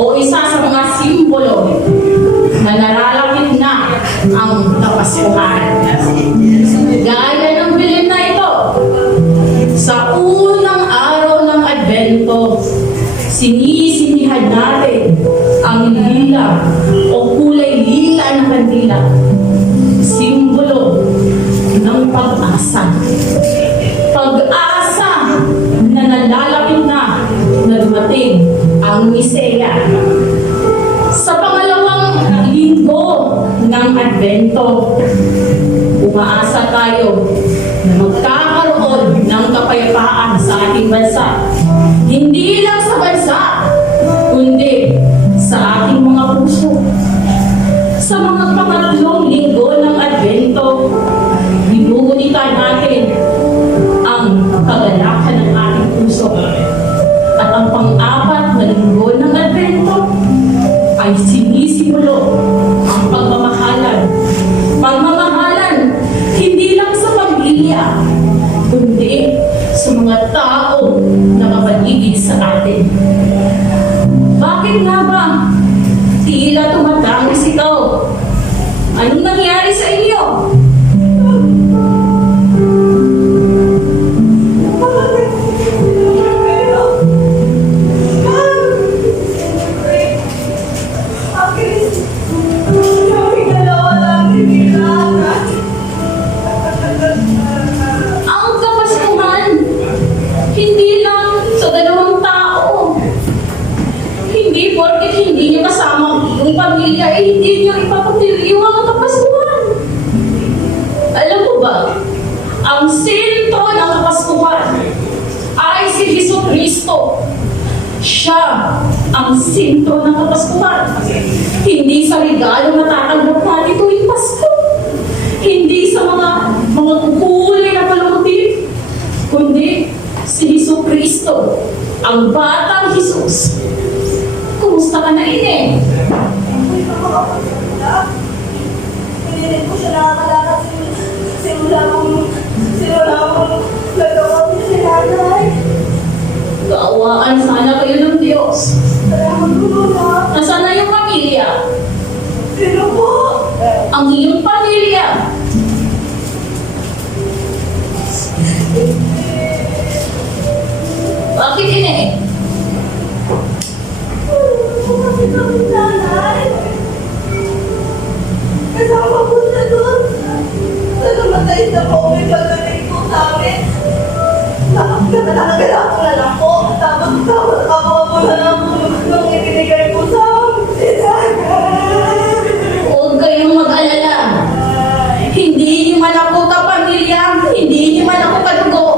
o isa sa mga simbolo na nalalapit na ang Kapaskuhan. Gaya ng bilin na ito, sa unang araw ng Advento, sinisinihan natin ang lila o kulay lila ng kandila, simbolo ng pag-asa. Pag-asa na nalalapit na dumating ang Meseya. Sa pangalawang linggo ng Advento, umaasa tayo na magkakaroon ng kapayapaan sa ating bansa. Hindi lang sa bansa, kundi sa ating mga puso. Sa mga pangatlong linggo ng Advento, binugunita natin ang kagalakan ng ating puso. At ang pang-apat na linggo ng Advento ay sinisimulo ang pagmamahalan. Pagmamahalan, hindi lang sa pamilya, kundi sa mga tao na kapaligid sa atin. Bakit nga ba tila tumatangis ikaw? Anong nangyari sa inyo? Ang Kapaskuhan, hindi lang sa dalawang tao. Hindi porket hindi niyo kasama yung pamilya, hindi niyo ipapatiliw ang Kapaskuhan. Alam mo ba, ang sentro ng Kapaskuhan ay si Jesucristo. Siya ang sentro ng Kapaskuhan. Hindi sa regalo matatanggap natin tuwing Pasko. Hindi sa mga kulay na palamuti, kundi si Jesucristo, ang batang Jesus. Kumusta ka na, Ine? Pinilit ko siya nakakalakad simula mong nagawa ko si nanay. Kaawaan sana kayo ng Diyos. Salamat ko na. Nasaan na yung pamilya? Sino po? Ang iyong pamilya. Bakit, Ine? Kumasin kami nanay. Kasama ko siya doon. Nagamatay sa COVID pagdating ko sa amin. Nakakagala ko na lang po. Tapos nakakuha ko na lang po nung ibinigay ko sa Huwag kayong mag-alala. Hindi niyo man ako kapamilya, hindi niyo man ako kadugo.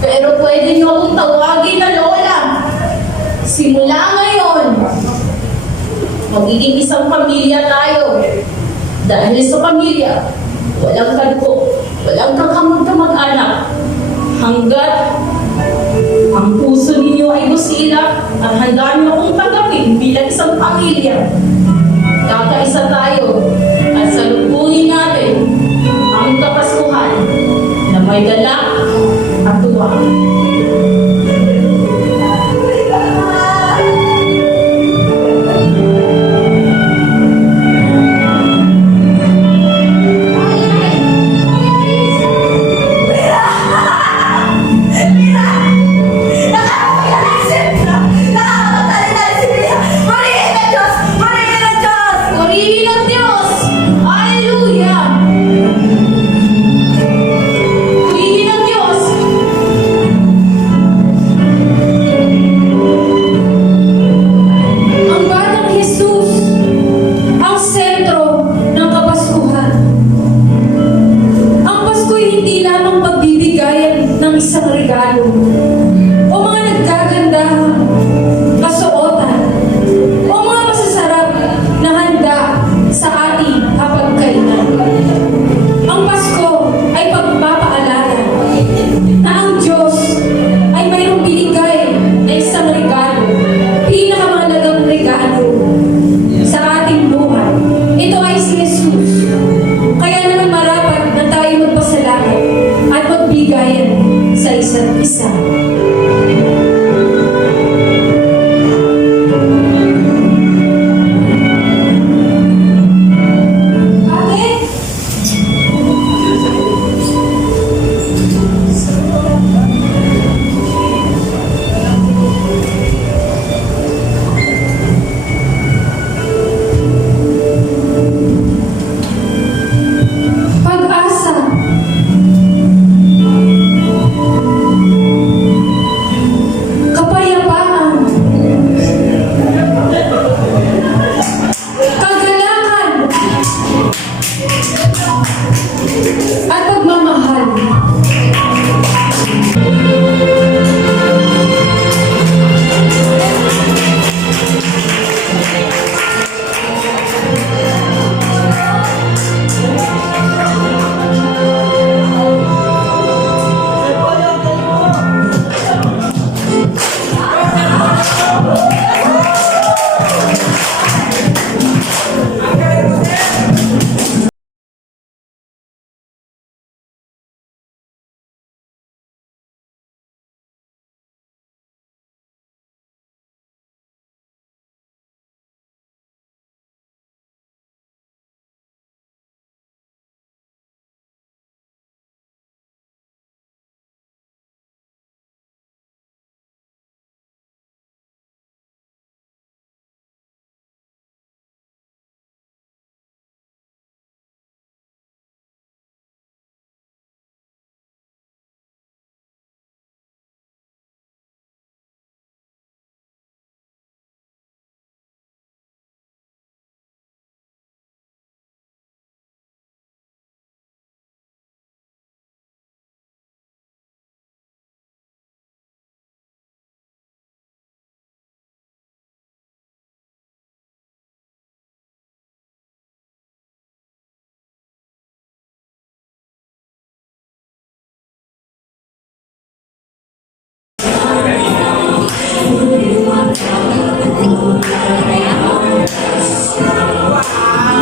Pero pwede niyo akong tawagin na lola. Simula ngayon, magiging isang pamilya tayo. Dahil sa pamilya, walang kadugo, walang kakamag-anak. Hanggat ang puso ninyo ay busila at handa niyo akong tanggapin bilang isang pamilya. Kakaisa tayo at salubungin natin ang Kapaskuhan na may galak at tuwa.